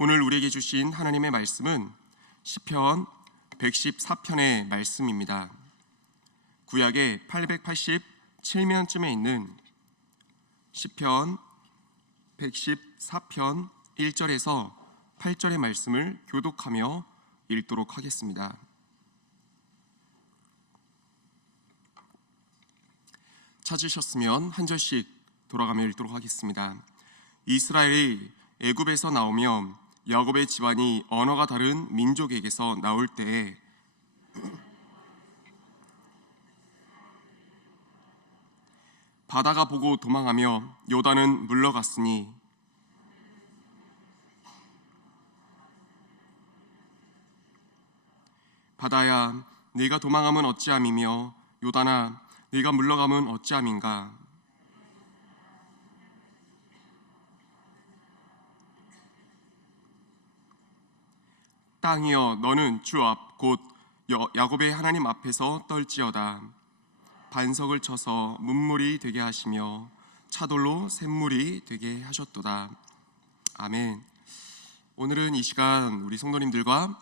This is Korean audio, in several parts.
오늘 우리에게 주신 하나님의 말씀은 시편 114편의 말씀입니다. 구약의 887면쯤에 있는 시편 114편 1절에서 8절의 말씀을 교독하며 읽도록 하겠습니다. 찾으셨으면 한 절씩 돌아가며 읽도록 하겠습니다. 이스라엘이 애굽에서 나오며 야곱의 집안이 언어가 다른 민족에게서 나올 때에 바다가 보고 도망하며 요단은 물러갔으니 바다야 네가 도망함은 어찌함이며 요단아 네가 물러감은 어찌함인가. 땅이여 너는 주 앞 곧 야곱의 하나님 앞에서 떨지어다. 반석을 쳐서 문물이 되게 하시며 차돌로 샘물이 되게 하셨도다. 아멘. 오늘은 이 시간 우리 성도님들과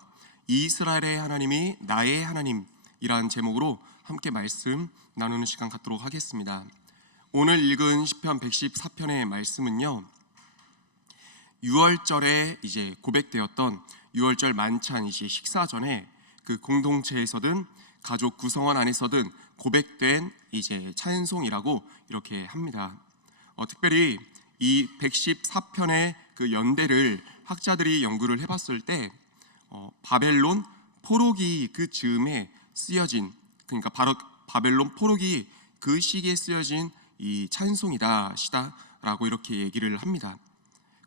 이스라엘의 하나님이 나의 하나님이라는 제목으로 함께 말씀 나누는 시간 갖도록 하겠습니다. 오늘 읽은 시편 114편의 말씀은요, 6월절에 이제 고백되었던 6월절 만찬 이제 식사 전에 그 공동체에서든 가족 구성원 안에서든 고백된 이제 찬송이라고 이렇게 합니다. 특별히 이 114편의 그 연대를 학자들이 연구를 해봤을 때 바벨론 포로기 그 즈음에 쓰여진, 그러니까 바로 바벨론 포로기 그 시기에 쓰여진 이 찬송이다라고 이렇게 얘기를 합니다.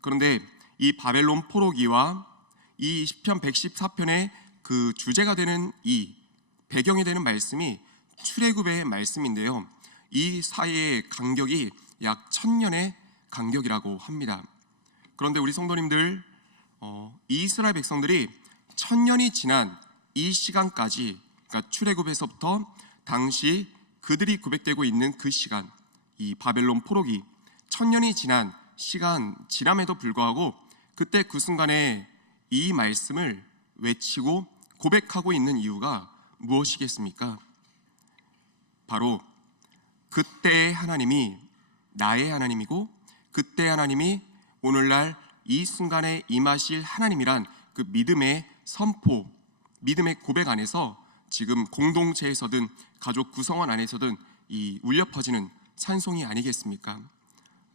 그런데 이 바벨론 포로기와 이 시편 114편의 그 주제가 되는 이 배경이 되는 말씀이 출애굽의 말씀인데요, 이 사이의 간격이 약 1000년의 간격이라고 합니다. 그런데 우리 성도님들, 이스라엘 백성들이 1000년이 지난 이 시간까지, 그러니까 출애굽에서부터 당시 그들이 고백되고 있는 그 시간, 이 바벨론 포로기 1000년이 지난 시간 지남에도 불구하고 그때 그 순간에 이 말씀을 외치고 고백하고 있는 이유가 무엇이겠습니까? 바로 그때의 하나님이 나의 하나님이고 그때 하나님이 오늘날 이 순간에 임하실 하나님이란 그 믿음의 선포, 믿음의 고백 안에서 지금 공동체에서든 가족 구성원 안에서든 이 울려 퍼지는 찬송이 아니겠습니까?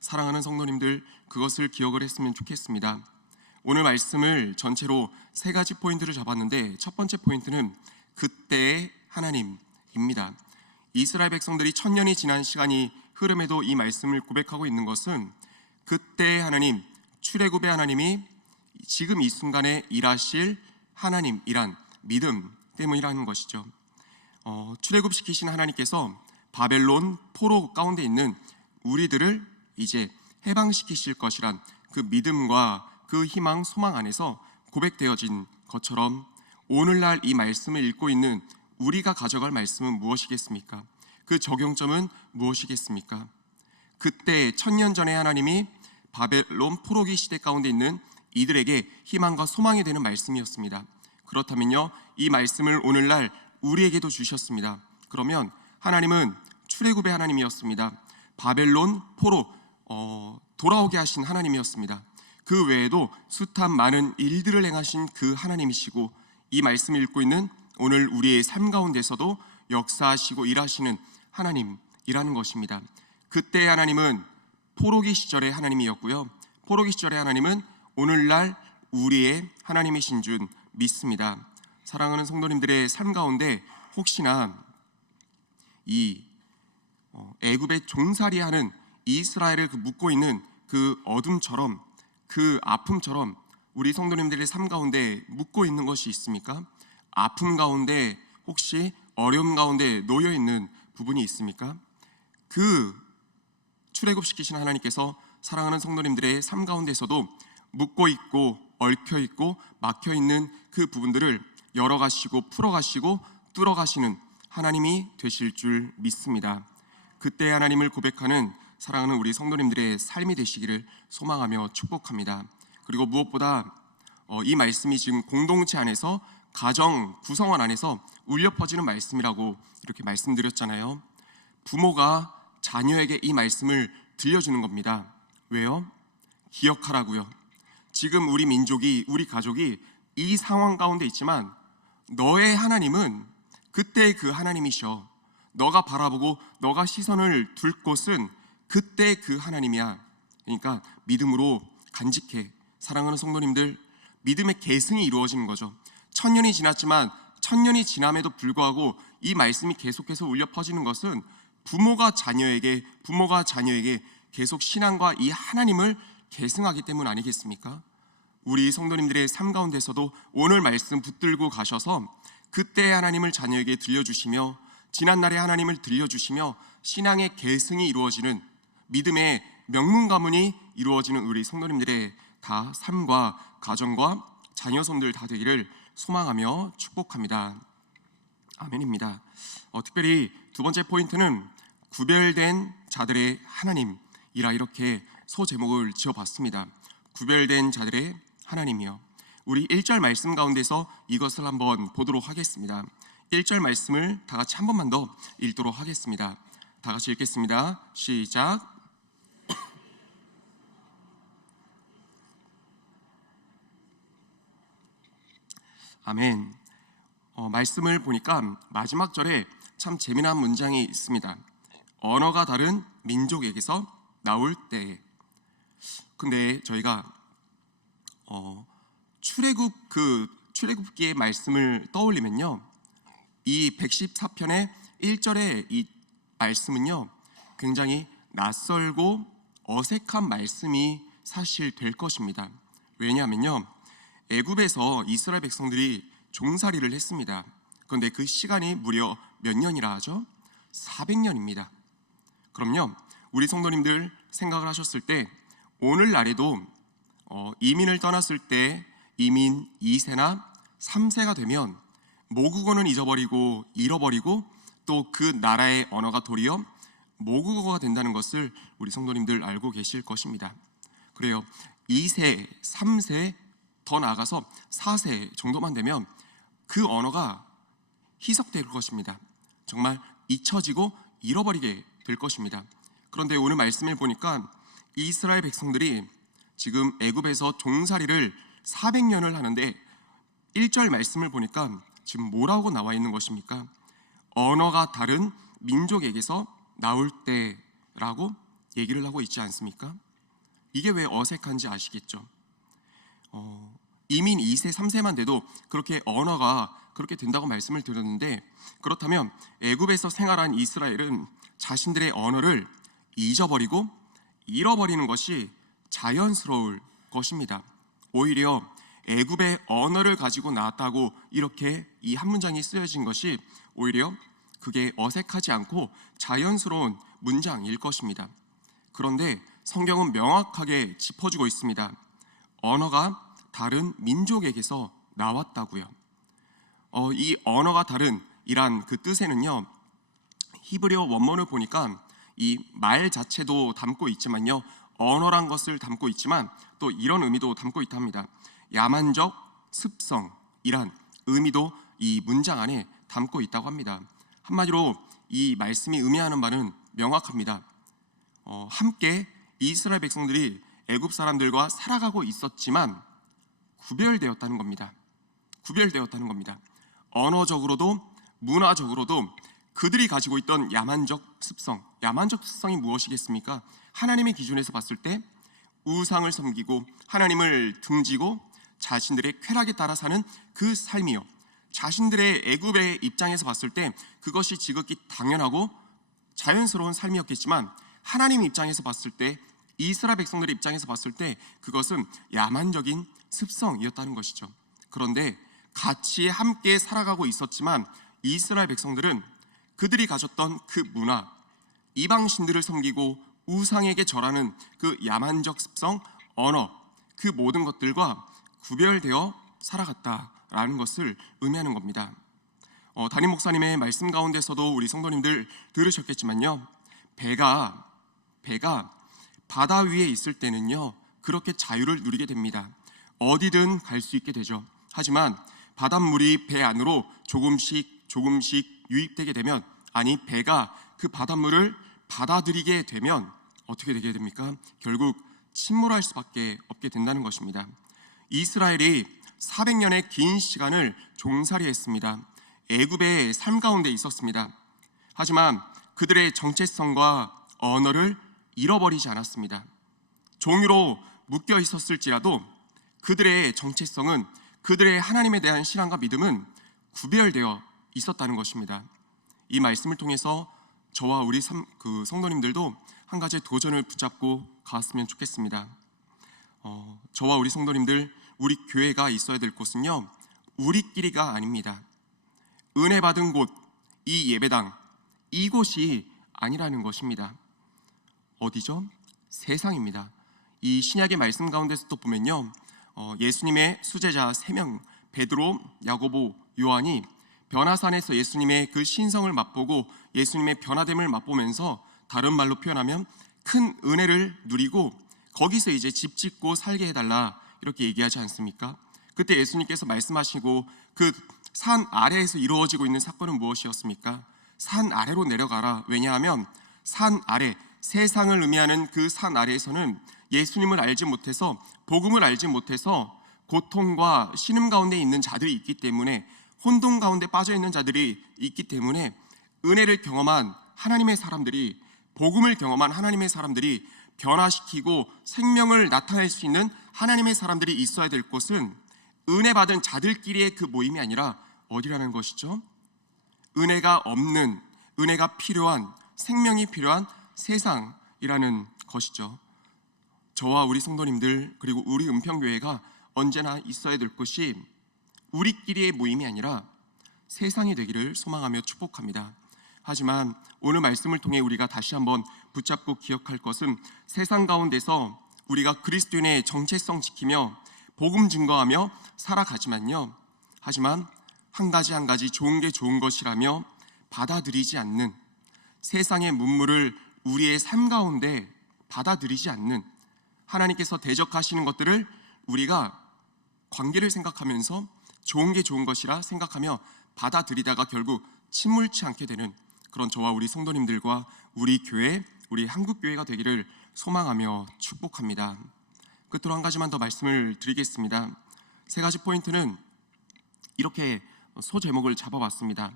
사랑하는 성도님들, 그것을 기억을 했으면 좋겠습니다. 오늘 말씀을 전체로 3가지 포인트를 잡았는데, 첫 번째 포인트는 그때의 하나님입니다. 이스라엘 백성들이 1000년이 지난 시간이 흐름에도 이 말씀을 고백하고 있는 것은 그때의 하나님, 출애굽의 하나님이 지금 이 순간에 일하실 하나님이란 믿음 때문이라는 것이죠. 출애굽시키신 하나님께서 바벨론 포로 가운데 있는 우리들을 이제 해방시키실 것이란 그 믿음과 그 희망, 소망 안에서 고백되어진 것처럼 오늘날 이 말씀을 읽고 있는 우리가 가져갈 말씀은 무엇이겠습니까? 그 적용점은 무엇이겠습니까? 그때 1000년 전에 하나님이 바벨론 포로기 시대 가운데 있는 이들에게 희망과 소망이 되는 말씀이었습니다. 그렇다면요, 이 말씀을 오늘날 우리에게도 주셨습니다. 그러면 하나님은 출애굽의 하나님이었습니다. 바벨론 포로 돌아오게 하신 하나님이었습니다. 그 외에도 숱한 많은 일들을 행하신 그 하나님이시고, 이 말씀을 읽고 있는 오늘 우리의 삶 가운데서도 역사하시고 일하시는 하나님이라는 것입니다. 그때의 하나님은 포로기 시절의 하나님이었고요, 포로기 시절의 하나님은 오늘날 우리의 하나님이신 줄 믿습니다. 사랑하는 성도님들의 삶 가운데 혹시나 이 애굽의 종살이하는 이스라엘을 묶고 있는 그 어둠처럼, 그 아픔처럼 우리 성도님들의 삶 가운데 묶고 있는 것이 있습니까? 아픔 가운데 혹시 어려움 가운데 놓여 있는 부분이 있습니까? 그 출애굽시키신 하나님께서 사랑하는 성도님들의 삶 가운데서도 묶고 있고 얽혀 있고 막혀 있는 그 부분들을 열어가시고 풀어가시고 뚫어가시는 하나님이 되실 줄 믿습니다. 그때 하나님을 고백하는 사랑하는 우리 성도님들의 삶이 되시기를 소망하며 축복합니다. 그리고 무엇보다 이 말씀이 지금 공동체 안에서 가정 구성원 안에서 울려 퍼지는 말씀이라고 이렇게 말씀드렸잖아요. 부모가 자녀에게 이 말씀을 들려주는 겁니다. 왜요? 기억하라고요. 지금 우리 민족이, 우리 가족이 이 상황 가운데 있지만 너의 하나님은 그때 그 하나님이셔. 너가 바라보고 너가 시선을 둘 곳은 그때 그 하나님이야. 그러니까 믿음으로 간직해. 사랑하는 성도님들, 믿음의 계승이 이루어지는 거죠. 천년이 지났지만 천년이 지남에도 불구하고 이 말씀이 계속해서 울려 퍼지는 것은 부모가 자녀에게 계속 신앙과 이 하나님을 계승하기 때문 아니겠습니까? 우리 성도님들의 삶 가운데서도 오늘 말씀 붙들고 가셔서 그때의 하나님을 자녀에게 들려주시며 지난날의 하나님을 들려주시며 신앙의 계승이 이루어지는, 믿음의 명문 가문이 이루어지는 우리 성도님들의 다 삶과 가정과 자녀손들 다 되기를 소망하며 축복합니다. 아멘입니다. 특별히 두 번째 포인트는 구별된 자들의 하나님이라 이렇게 소제목을 지어봤습니다. 구별된 자들의 하나님이요. 우리 1절 말씀 가운데서 이것을 한번 보도록 하겠습니다. 1절 말씀을 다 같이 한 번만 더 읽도록 하겠습니다. 다 같이 읽겠습니다. 시작. 아멘. 말씀을 보니까 마지막 절에 참 재미난 문장이 있습니다. 언어가 다른 민족에게서 나올 때. 근데 저희가 출애굽기의 말씀을 떠올리면요, 이 114편의 1절의 이 말씀은요 굉장히 낯설고 어색한 말씀이 사실 될 것입니다. 왜냐하면요, 애굽에서 이스라엘 백성들이 종살이를 했습니다. 그런데 그 시간이 무려 몇 년이라 하죠? 400년입니다. 그럼요, 우리 성도님들 생각을 하셨을 때 오늘날에도 이민을 떠났을 때 이민 2세나 3세가 되면 모국어는 잃어버리고 또 그 나라의 언어가 도리어 모국어가 된다는 것을 우리 성도님들 알고 계실 것입니다. 그래요, 2세, 3세, 더 나아가서 4세 정도만 되면 그 언어가 희석될 것입니다. 정말 잊혀지고 잃어버리게 될 것입니다. 그런데 오늘 말씀을 보니까 이스라엘 백성들이 지금 애굽에서 종살이를 400년을 하는데 1절 말씀을 보니까 지금 뭐라고 나와 있는 것입니까? 언어가 다른 민족에게서 나올 때라고 얘기를 하고 있지 않습니까? 이게 왜 어색한지 아시겠죠? 이민 2세, 3세만 돼도 그렇게 언어가 그렇게 된다고 말씀을 드렸는데, 그렇다면 애굽에서 생활한 이스라엘은 자신들의 언어를 잊어버리고 잃어버리는 것이 자연스러울 것입니다. 오히려 애굽의 언어를 가지고 나왔다고 이렇게 이 한 문장이 쓰여진 것이 오히려 그게 어색하지 않고 자연스러운 문장일 것입니다. 그런데 성경은 명확하게 짚어주고 있습니다. 언어가 다른 민족에게서 나왔다고요. 이 언어가 다른 이란 그 뜻에는요, 히브리어 원문을 보니까 이 말 자체도 담고 있지만요, 언어란 것을 담고 있지만 또 이런 의미도 담고 있다 합니다. 야만적 습성이란 의미도 이 문장 안에 담고 있다고 합니다. 한마디로 이 말씀이 의미하는 바는 명확합니다. 함께 이스라엘 백성들이 애굽 사람들과 살아가고 있었지만 구별되었다는 겁니다. 구별되었다는 겁니다. 언어적으로도 문화적으로도 그들이 가지고 있던 야만적 습성이 무엇이겠습니까? 하나님의 기준에서 봤을 때 우상을 섬기고 하나님을 등지고 자신들의 쾌락에 따라 사는 그 삶이요, 자신들의 애굽의 입장에서 봤을 때 그것이 지극히 당연하고 자연스러운 삶이었겠지만 하나님 입장에서 봤을 때, 이스라엘 백성들의 입장에서 봤을 때 그것은 야만적인 습성이었다는 것이죠. 그런데 같이 함께 살아가고 있었지만 이스라엘 백성들은 그들이 가졌던 그 문화, 이방신들을 섬기고 우상에게 절하는 그 야만적 습성, 언어, 그 모든 것들과 구별되어 살아갔다라는 것을 의미하는 겁니다. 담임 목사님의 말씀 가운데서도 우리 성도님들 들으셨겠지만요, 배가 바다 위에 있을 때는요 그렇게 자유를 누리게 됩니다. 어디든 갈 수 있게 되죠. 하지만 바닷물이 배 안으로 조금씩 유입되게 되면, 아니 배가 그 바닷물을 받아들이게 되면 어떻게 되게 됩니까? 결국 침몰할 수밖에 없게 된다는 것입니다. 이스라엘이 400년의 긴 시간을 종살이했습니다. 애굽의 삶 가운데 있었습니다. 하지만 그들의 정체성과 언어를 잃어버리지 않았습니다. 종으로 묶여 있었을지라도 그들의 정체성은, 그들의 하나님에 대한 신앙과 믿음은 구별되어 있었다는 것입니다. 이 말씀을 통해서 저와 우리 성도님들도 한 가지 도전을 붙잡고 가았으면 좋겠습니다. 저와 우리 성도님들, 우리 교회가 있어야 될 곳은요, 우리끼리가 아닙니다. 은혜 받은 곳, 이 예배당, 이곳이 아니라는 것입니다. 어디죠? 세상입니다. 이 신약의 말씀 가운데서도 보면요, 예수님의 수제자 3명, 베드로, 야고보, 요한이 변화산에서 예수님의 그 신성을 맛보고 예수님의 변화됨을 맛보면서, 다른 말로 표현하면 큰 은혜를 누리고 거기서 이제 집 짓고 살게 해달라, 이렇게 얘기하지 않습니까? 그때 예수님께서 말씀하시고 그 산 아래에서 이루어지고 있는 사건은 무엇이었습니까? 산 아래로 내려가라. 왜냐하면 산 아래, 세상을 의미하는 그 산 아래에서는 예수님을 알지 못해서, 복음을 알지 못해서 고통과 신음 가운데 있는 자들이 있기 때문에, 혼돈 가운데 빠져 있는 자들이 있기 때문에, 은혜를 경험한 하나님의 사람들이, 복음을 경험한 하나님의 사람들이, 변화시키고 생명을 나타낼 수 있는 하나님의 사람들이 있어야 될 곳은 은혜 받은 자들끼리의 그 모임이 아니라 어디라는 것이죠? 은혜가 없는, 은혜가 필요한, 생명이 필요한 세상이라는 것이죠. 저와 우리 성도님들, 그리고 우리 은평교회가 언제나 있어야 될 곳이 우리끼리의 모임이 아니라 세상이 되기를 소망하며 축복합니다. 하지만 오늘 말씀을 통해 우리가 다시 한번 붙잡고 기억할 것은, 세상 가운데서 우리가 그리스도인의 정체성 지키며 복음 증거하며 살아가지만요, 하지만 한 가지 좋은 게 좋은 것이라며 받아들이지 않는, 세상의 문물을 우리의 삶 가운데 받아들이지 않는, 하나님께서 대적하시는 것들을 우리가 관계를 생각하면서 좋은 게 좋은 것이라 생각하며 받아들이다가 결국 침몰치 않게 되는 그런 저와 우리 성도님들과 우리 교회, 우리 한국교회가 되기를 소망하며 축복합니다. 끝으로 한 가지만 더 말씀을 드리겠습니다. 3가지 포인트는 이렇게 소제목을 잡아봤습니다.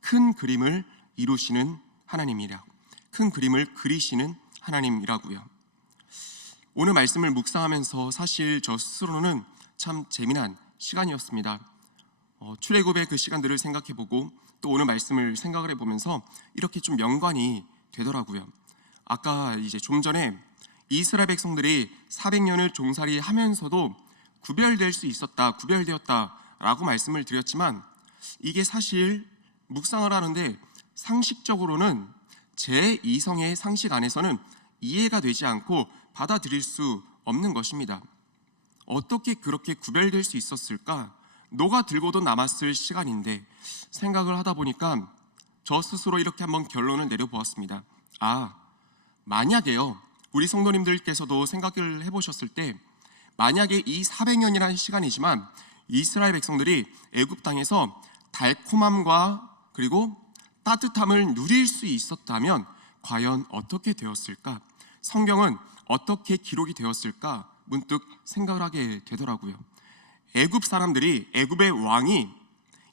큰 그림을 이루시는 하나님이라, 큰 그림을 그리시는 하나님이라고요. 오늘 말씀을 묵상하면서 사실 저 스스로는 참 재미난 시간이었습니다. 출애굽의 그 시간들을 생각해보고 또 오늘 말씀을 생각을 해보면서 이렇게 좀 연관이 되더라고요. 아까 이제 좀 전에 이스라엘 백성들이 400년을 종살이 하면서도 구별될 수 있었다, 구별되었다라고 말씀을 드렸지만, 이게 사실 묵상을 하는데 상식적으로는 제 이성의 상식 안에서는 이해가 되지 않고 받아들일 수 없는 것입니다. 어떻게 그렇게 구별될 수 있었을까? 녹아들고도 남았을 시간인데, 생각을 하다 보니까 저 스스로 이렇게 한번 결론을 내려보았습니다. 만약에요, 우리 성도님들께서도 생각을 해보셨을 때, 만약에 이 400년이라는 시간이지만 이스라엘 백성들이 애굽 땅에서 달콤함과 그리고 따뜻함을 누릴 수 있었다면 과연 어떻게 되었을까? 성경은 어떻게 기록이 되었을까? 문득 생각을 하게 되더라고요. 애굽 사람들이, 애굽의 왕이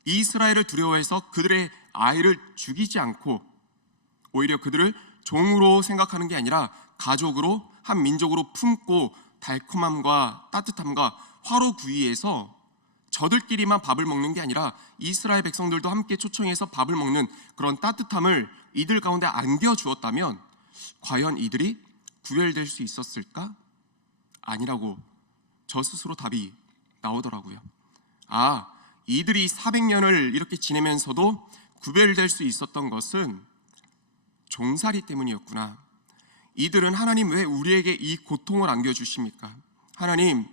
이스라엘을 두려워해서 그들의 아이를 죽이지 않고 오히려 그들을 종으로 생각하는 게 아니라 가족으로, 한 민족으로 품고 달콤함과 따뜻함과 화로구이에서 저들끼리만 밥을 먹는 게 아니라 이스라엘 백성들도 함께 초청해서 밥을 먹는 그런 따뜻함을 이들 가운데 안겨주었다면 과연 이들이 구별될 수 있었을까? 아니라고 저 스스로 답이 나오더라고요. 이들이 400년을 이렇게 지내면서도 구별될 수 있었던 것은 종살이 때문이었구나. 이들은 하나님 왜 우리에게 이 고통을 안겨주십니까? 하나님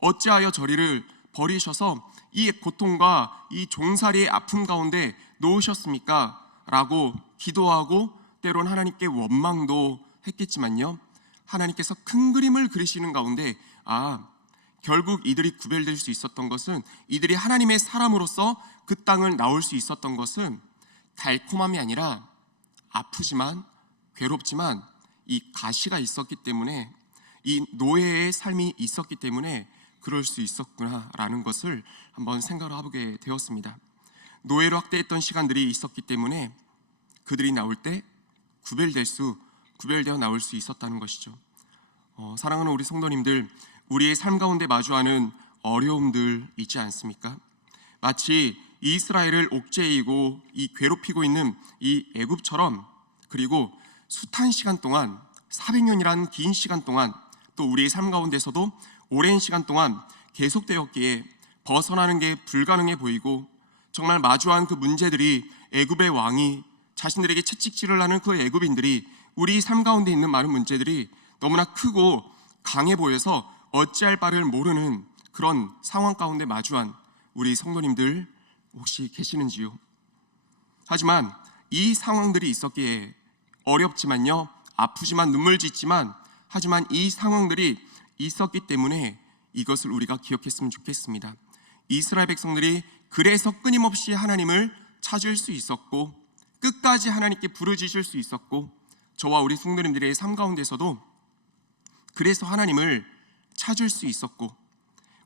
어찌하여 저리를 버리셔서 이 고통과 이 종살이의 아픔 가운데 놓으셨습니까? 라고 기도하고 때론 하나님께 원망도 했겠지만요, 하나님께서 큰 그림을 그리시는 가운데 결국 이들이 구별될 수 있었던 것은, 이들이 하나님의 사람으로서 그 땅을 나올 수 있었던 것은 달콤함이 아니라 아프지만 괴롭지만 이 가시가 있었기 때문에, 이 노예의 삶이 있었기 때문에 그럴 수 있었구나라는 것을 한번 생각을 해보게 되었습니다. 노예로 학대했던 시간들이 있었기 때문에 그들이 나올 때 구별되어 나올 수 있었다는 것이죠. 사랑하는 우리 성도님들, 우리의 삶 가운데 마주하는 어려움들 있지 않습니까? 마치 이스라엘을 옥죄이고 이 괴롭히고 있는 이 애굽처럼, 그리고 숱한 시간 동안, 400년이라는 긴 시간 동안, 또 우리의 삶 가운데서도 오랜 시간 동안 계속되었기에 벗어나는 게 불가능해 보이고, 정말 마주한 그 문제들이, 애굽의 왕이 자신들에게 채찍질을 하는 그 애굽인들이, 우리 삶 가운데 있는 많은 문제들이 너무나 크고 강해 보여서 어찌할 바를 모르는 그런 상황 가운데 마주한 우리 성도님들 혹시 계시는지요? 하지만 이 상황들이 있었기에, 어렵지만요, 아프지만 눈물 짓지만, 하지만 이 상황들이 있었기 때문에 이것을 우리가 기억했으면 좋겠습니다. 이스라엘 백성들이 그래서 끊임없이 하나님을 찾을 수 있었고, 끝까지 하나님께 부르짖을 수 있었고, 저와 우리 성도님들의 삶 가운데서도 그래서 하나님을 찾을 수 있었고,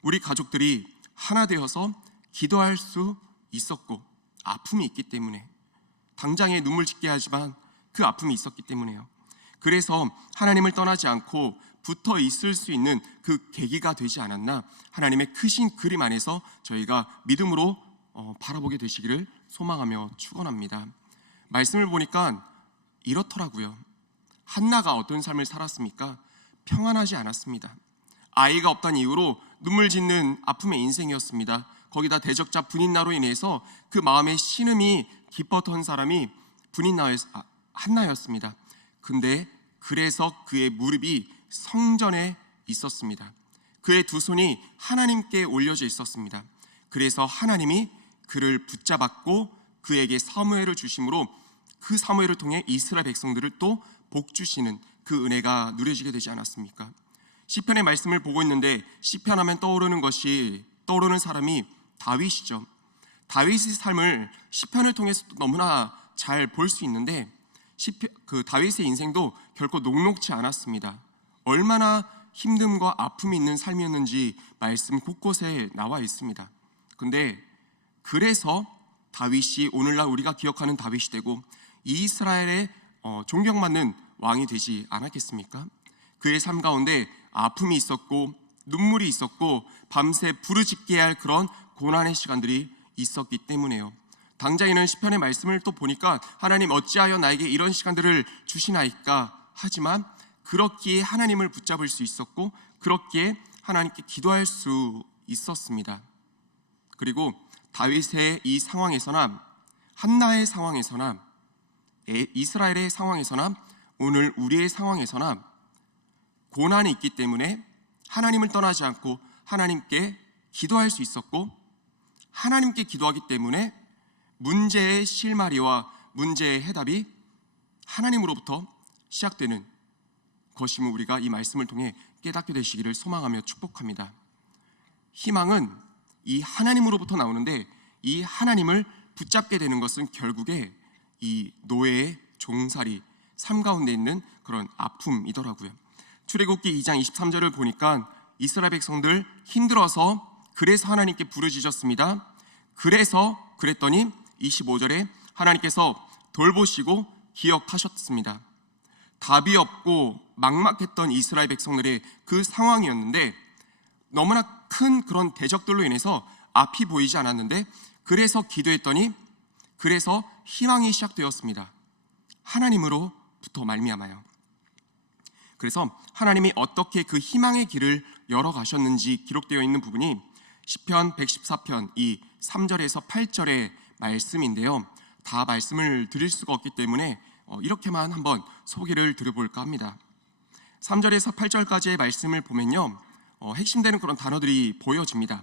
우리 가족들이 하나 되어서 기도할 수 있었고, 아픔이 있기 때문에, 당장에 눈물 짓게 하지만 그 아픔이 있었기 때문에요. 그래서 하나님을 떠나지 않고 붙어 있을 수 있는 그 계기가 되지 않았나, 하나님의 크신 그림 안에서 저희가 믿음으로 바라보게 되시기를 소망하며 축원합니다. 말씀을 보니까 이렇더라고요. 한나가 어떤 삶을 살았습니까? 평안하지 않았습니다. 아이가 없다는 이유로 눈물 짓는 아픔의 인생이었습니다. 거기다 대적자 분인나로 인해서 그 마음의 신음이 깊었던 사람이 한나였습니다. 근데 그래서 그의 무릎이 성전에 있었습니다. 그의 두 손이 하나님께 올려져 있었습니다. 그래서 하나님이 그를 붙잡았고 그에게 사무엘을 주심으로, 그 사무엘을 통해 이스라엘 백성들을 또 복주시는 그 은혜가 누려지게 되지 않았습니까? 시편의 말씀을 보고 있는데, 시편하면 떠오르는 사람이 다윗이죠. 다윗의 삶을 시편을 통해서 너무나 잘 볼 수 있는데, 다윗의 인생도 결코 녹록지 않았습니다. 얼마나 힘듦과 아픔이 있는 삶이었는지 말씀 곳곳에 나와 있습니다. 근데 그래서 다윗이 오늘날 우리가 기억하는 다윗이 되고 이스라엘의 존경받는 왕이 되지 않았겠습니까? 그의 삶 가운데 아픔이 있었고 눈물이 있었고 밤새 부르짖게 할 그런 고난의 시간들이 있었기 때문에요. 당장에는 시편의 말씀을 또 보니까 하나님 어찌하여 나에게 이런 시간들을 주시나이까 하지만, 그렇기에 하나님을 붙잡을 수 있었고 그렇기에 하나님께 기도할 수 있었습니다. 그리고 다윗의 이 상황에서나, 한나의 상황에서나, 이스라엘의 상황에서나, 오늘 우리의 상황에서나 고난이 있기 때문에 하나님을 떠나지 않고 하나님께 기도할 수 있었고, 하나님께 기도하기 때문에 문제의 실마리와 문제의 해답이 하나님으로부터 시작되는 것임을 우리가 이 말씀을 통해 깨닫게 되시기를 소망하며 축복합니다. 희망은 이 하나님으로부터 나오는데, 이 하나님을 붙잡게 되는 것은 결국에 이 노예의 종살이, 삶 가운데 있는 그런 아픔이더라고요. 출애굽기 2장 23절을 보니까 이스라엘 백성들 힘들어서 그래서 하나님께 부르짖었습니다. 그랬더니 25절에 하나님께서 돌보시고 기억하셨습니다. 답이 없고 막막했던 이스라엘 백성들의 그 상황이었는데, 너무나 큰 그런 대적들로 인해서 앞이 보이지 않았는데, 그래서 기도했더니 그래서 희망이 시작되었습니다. 하나님으로부터 말미암아요. 그래서 하나님이 어떻게 그 희망의 길을 열어가셨는지 기록되어 있는 부분이 시편 114편 이 3절에서 8절의 말씀인데요. 다 말씀을 드릴 수가 없기 때문에 이렇게만 한번 소개를 드려볼까 합니다. 3절에서 8절까지의 말씀을 보면요, 핵심되는 그런 단어들이 보여집니다.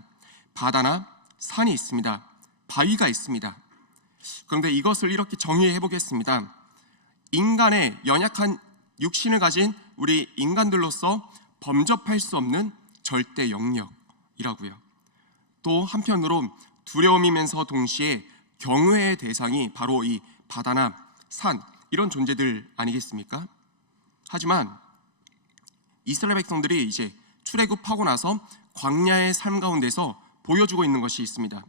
바다나 산이 있습니다. 바위가 있습니다. 그런데 이것을 이렇게 정의해 보겠습니다. 인간의 연약한 육신을 가진 우리 인간들로서 범접할 수 없는 절대 영역, 두려움이라고요. 또 한편으로 두려움이면서 동시에 경외의 대상이 바로 이 바다나 산, 이런 존재들 아니겠습니까? 하지만 이스라엘 백성들이 이제 출애굽하고 나서 광야의 삶 가운데서 보여주고 있는 것이 있습니다.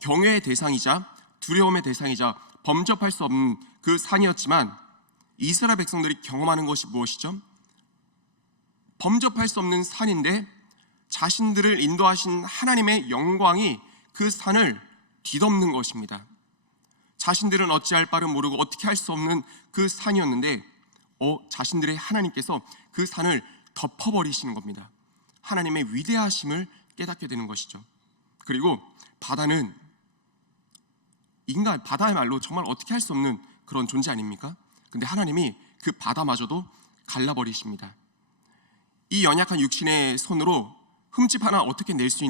경외의 대상이자 두려움의 대상이자 범접할 수 없는 그 산이었지만 이스라엘 백성들이 경험하는 것이 무엇이죠? 범접할 수 없는 산인데 자신들을 인도하신 하나님의 영광이 그 산을 뒤덮는 것입니다. 자신들은 어찌할 바를 모르고 어떻게 할 수 없는 그 산이었는데 자신들의 하나님께서 그 산을 덮어버리시는 겁니다. 하나님의 위대하심을 깨닫게 되는 것이죠. 그리고 바다는 바다야말로 정말 어떻게 할 수 없는 그런 존재 아닙니까? 근데 하나님이 그 바다마저도 갈라버리십니다. 이 연약한 육신의 손으로 흠집 하나 어떻게 낼 수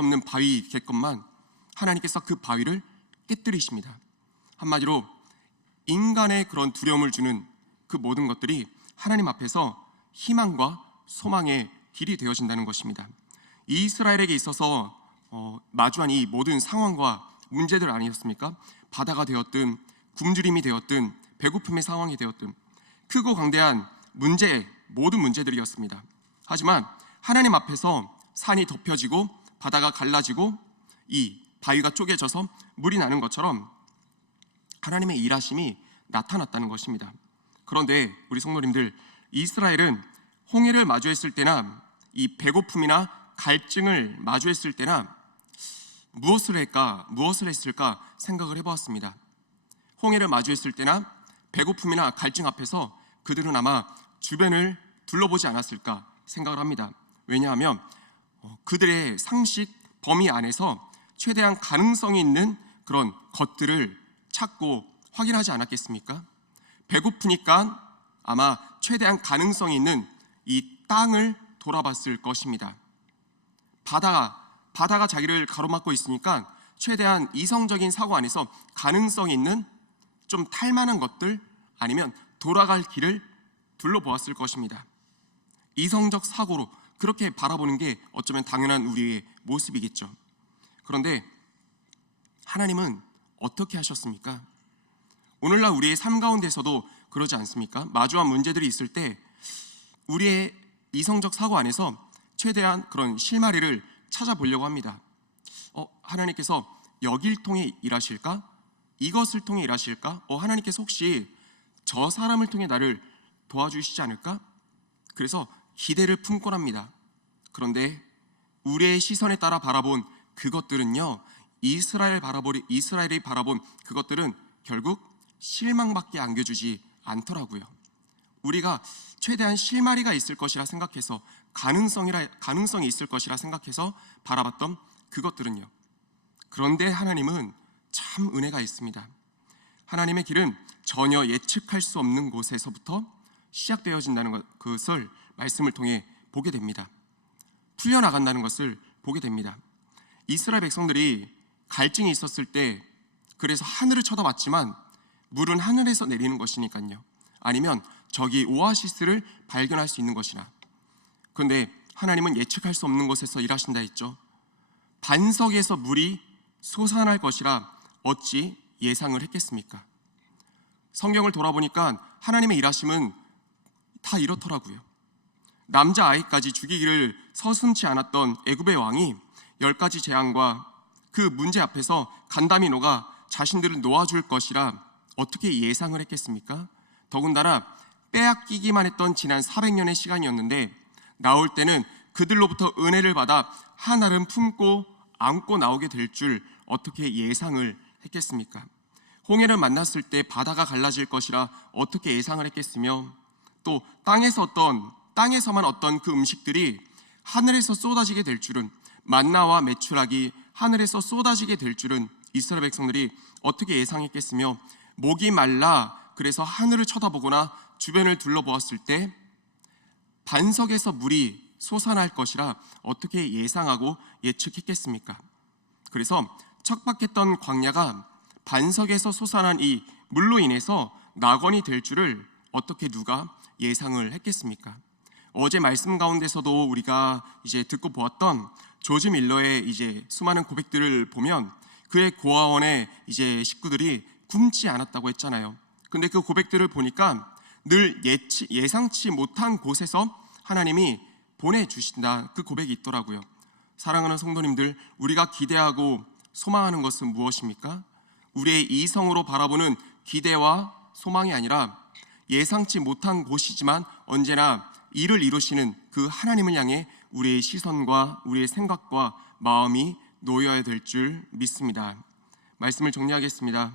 없는 바위겠건만 하나님께서 그 바위를 깨뜨리십니다. 한마디로 인간의 그런 두려움을 주는 그 모든 것들이 하나님 앞에서 희망과 소망의 길이 되어진다는 것입니다. 이스라엘에게 있어서 마주한 이 모든 상황과 문제들 아니었습니까? 바다가 되었든 굶주림이 되었든 배고픔의 상황이 되었든 크고 강대한 모든 문제들이었습니다. 하지만 하나님 앞에서 산이 덮여지고 바다가 갈라지고 이 바위가 쪼개져서 물이 나는 것처럼 하나님의 일하심이 나타났다는 것입니다. 그런데 우리 성도님들, 이스라엘은 홍해를 마주했을 때나 이 배고픔이나 갈증을 마주했을 때나 무엇을 했을까 생각을 해보았습니다. 홍해를 마주했을 때나 배고픔이나 갈증 앞에서 그들은 아마 주변을 둘러보지 않았을까 생각을 합니다. 왜냐하면 그들의 상식 범위 안에서 최대한 가능성이 있는 그런 것들을 찾고 확인하지 않았겠습니까? 배고프니까 아마 최대한 가능성이 있는 이 땅을 돌아봤을 것입니다. 바다가 자기를 가로막고 있으니까 최대한 이성적인 사고 안에서 가능성이 있는 좀 탈만한 것들 아니면 돌아갈 길을 둘러보았을 것입니다. 이성적 사고로 그렇게 바라보는 게 어쩌면 당연한 우리의 모습이겠죠. 그런데 하나님은 어떻게 하셨습니까? 오늘날 우리의 삶 가운데서도 그러지 않습니까? 마주한 문제들이 있을 때 우리의 이성적 사고 안에서 최대한 그런 실마리를 찾아보려고 합니다. 하나님께서 여길 통해 일하실까? 이것을 통해 일하실까? 하나님께서 혹시 저 사람을 통해 나를 도와주시지 않을까? 그래서 기대를 품곤 합니다. 그런데 우리의 시선에 따라 바라본 그것들은요, 이스라엘이 바라본 그것들은 결국 실망밖에 안겨주지 않더라고요. 우리가 최대한 실마리가 있을 것이라 생각해서 가능성이 있을 것이라 생각해서 바라봤던 그것들은요. 그런데 하나님은 참 은혜가 있습니다. 하나님의 길은 전혀 예측할 수 없는 곳에서부터 시작되어진다는 것을 말씀을 통해 보게 됩니다. 풀려나간다는 것을 보게 됩니다. 이스라엘 백성들이 갈증이 있었을 때 그래서 하늘을 쳐다봤지만 물은 하늘에서 내리는 것이니까요. 아니면 저기 오아시스를 발견할 수 있는 것이나. 그런데 하나님은 예측할 수 없는 곳에서 일하신다 했죠. 반석에서 물이 솟아날 것이라 어찌 예상을 했겠습니까? 성경을 돌아보니까 하나님의 일하심은 다 이렇더라고요. 남자아이까지 죽이기를 서슴지 않았던 애굽의 왕이 10가지 재앙과 그 문제 앞에서 간담이 녹아 자신들을 놓아줄 것이라 어떻게 예상을 했겠습니까? 더군다나 빼앗기기만 했던 지난 400년의 시간이었는데 나올 때는 그들로부터 은혜를 받아 하나름 품고 안고 나오게 될 줄 어떻게 예상을 했겠습니까? 홍해를 만났을 때 바다가 갈라질 것이라 어떻게 예상을 했겠으며 또 땅에서만 어떤 그 음식들이 하늘에서 쏟아지게 될 줄은, 만나와 메추라기 하늘에서 쏟아지게 될 줄은 이스라엘 백성들이 어떻게 예상했겠으며 목이 말라 그래서 하늘을 쳐다보거나 주변을 둘러보았을 때 반석에서 물이 솟아날 것이라 어떻게 예상하고 예측했겠습니까? 그래서 척박했던 광야가 반석에서 솟아난 이 물로 인해서 낙원이 될 줄을 어떻게 누가 예상을 했겠습니까? 어제 말씀 가운데서도 우리가 이제 듣고 보았던 조지 밀러의 이제 수많은 고백들을 보면 그의 고아원의 이제 식구들이 굶지 않았다고 했잖아요. 근데 그 고백들을 보니까 늘 예상치 못한 곳에서 하나님이 보내주신다, 그 고백이 있더라고요. 사랑하는 성도님들, 우리가 기대하고 소망하는 것은 무엇입니까? 우리의 이성으로 바라보는 기대와 소망이 아니라 예상치 못한 곳이지만 언제나 일을 이루시는 그 하나님을 향해 우리의 시선과 우리의 생각과 마음이 놓여야 될 줄 믿습니다. 말씀을 정리하겠습니다.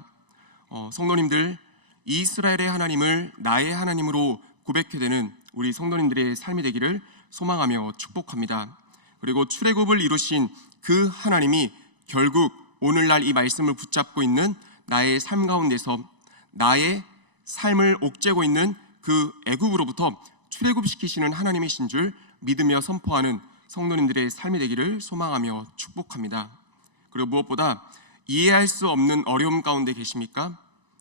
성도님들, 이스라엘의 하나님을 나의 하나님으로 고백해야 되는 우리 성도님들의 삶이 되기를 소망하며 축복합니다. 그리고 출애굽을 이루신 그 하나님이 결국 오늘날 이 말씀을 붙잡고 있는 나의 삶 가운데서 나의 삶을 옥죄고 있는 그 애굽으로부터 출애굽시키시는 하나님이신 줄 믿으며 선포하는 성도님들의 삶이 되기를 소망하며 축복합니다. 그리고 무엇보다 이해할 수 없는 어려움 가운데 계십니까?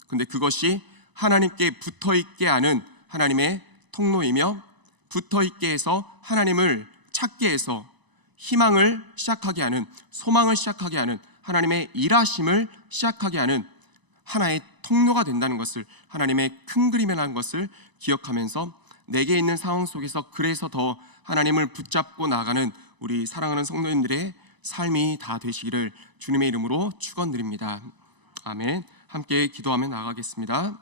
근데 그것이 하나님께 붙어있게 하는 하나님의 통로이며, 붙어있게 해서 하나님을 찾게 해서 희망을 시작하게 하는, 소망을 시작하게 하는, 하나님의 일하심을 시작하게 하는 하나의 통로가 된다는 것을, 하나님의 큰 그림이라는 것을 기억하면서 내게 있는 상황 속에서 그래서 더 하나님을 붙잡고 나가는 우리 사랑하는 성도님들의 삶이 다 되시기를 주님의 이름으로 축원드립니다. 아멘. 함께 기도하며 나가겠습니다.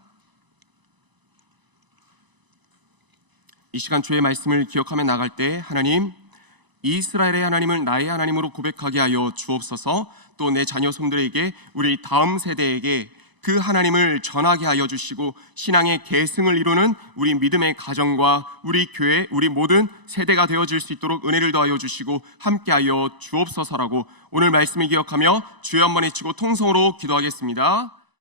이 시간 주의 말씀을 기억하며 나갈 때 하나님, 이스라엘의 하나님을 나의 하나님으로 고백하게 하여 주옵소서. 또 내 자녀 손들에게, 우리 다음 세대에게 그 하나님을 전하게 하여 주시고 신앙의 계승을 이루는 우리 믿음의 가정과 우리 교회, 우리 모든 세대가 되어질 수 있도록 은혜를 더하여 주시고 함께하여 주옵소서라고 오늘 말씀을 기억하며 주여 한번 외치고 통성으로 기도하겠습니다.